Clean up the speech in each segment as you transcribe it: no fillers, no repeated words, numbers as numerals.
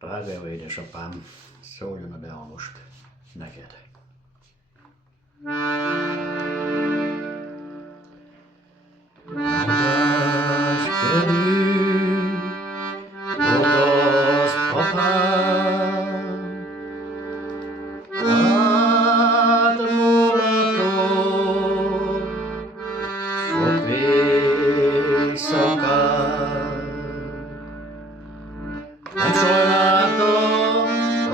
Drága jó édesapám, szóljon a dal most neked. Odás, kedvű, odasz, apám, átmulatom sok éjszakát. Nem sajnáltam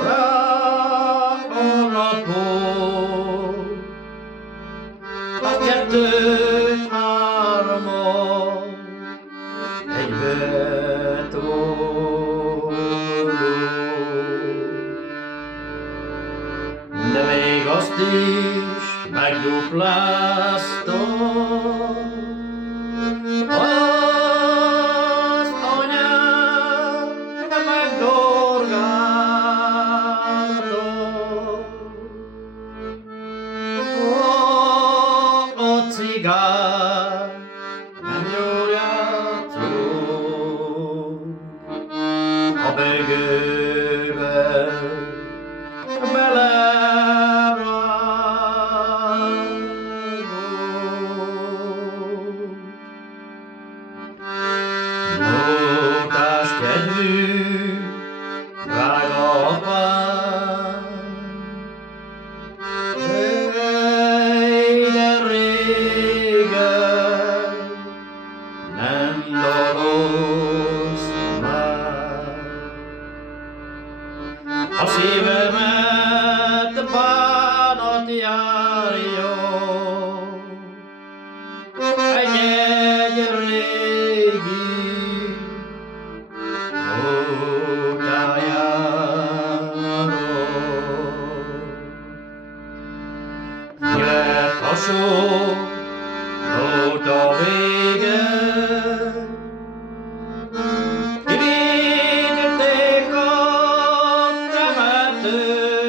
rá a napot, a kettőt, hármat egybe tolom. De még azt is megdupláztam, az anyám megdorgáltam. A cigány nem nyúljátok a bögőbe belevágom. Nótás kedvű, drága apám, régen, régen nem dalolsz már. A szívemet bánat járja, egy régi nótájáról. Mi lett a sok nóta vége? Kivitték a temetőre,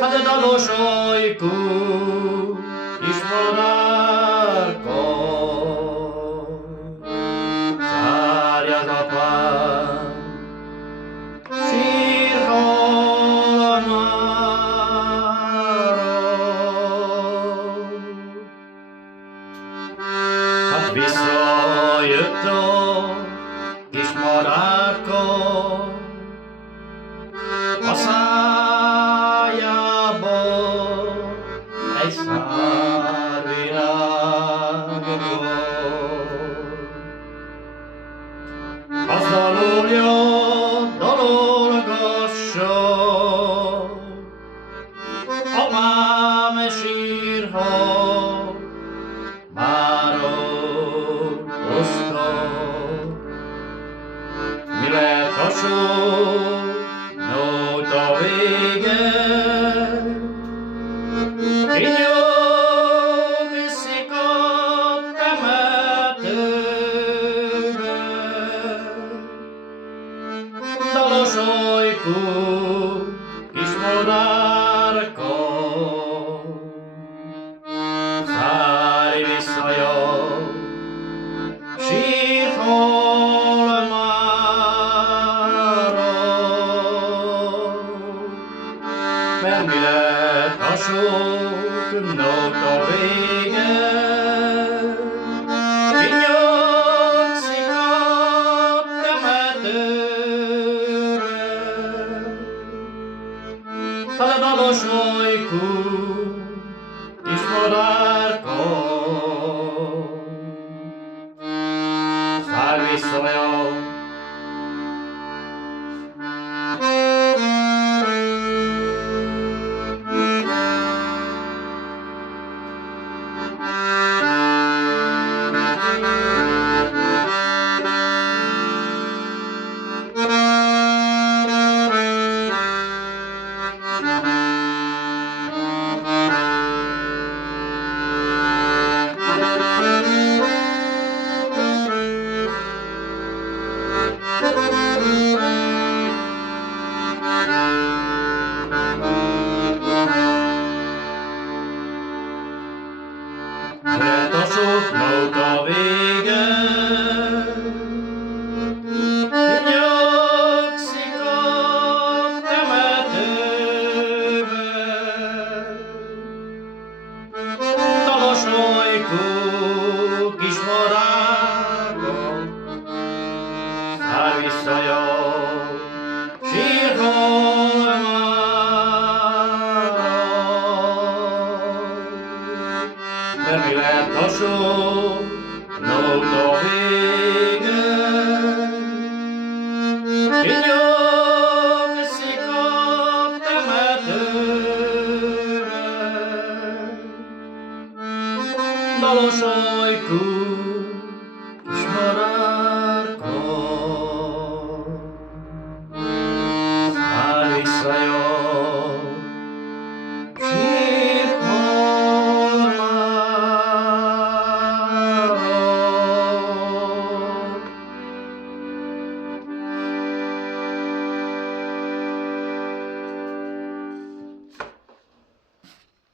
hát a dalos ajkú kis madárka zárja az apám sírhalmára. Hát visszajött a kis madárka, a szájába egy szár virágot. Az dalolja, dalolgassa, apám sírhat, már osztott. Mi lett a sok nóta vége? Kinyom viszik a temetőre, dalos ajkú kis madárka szállj vissza sírhalmára. Mert mi lett a sok nóta vége? Kinyugszik a temetőre, hát a dalos ajkú kis madárka szállj vissza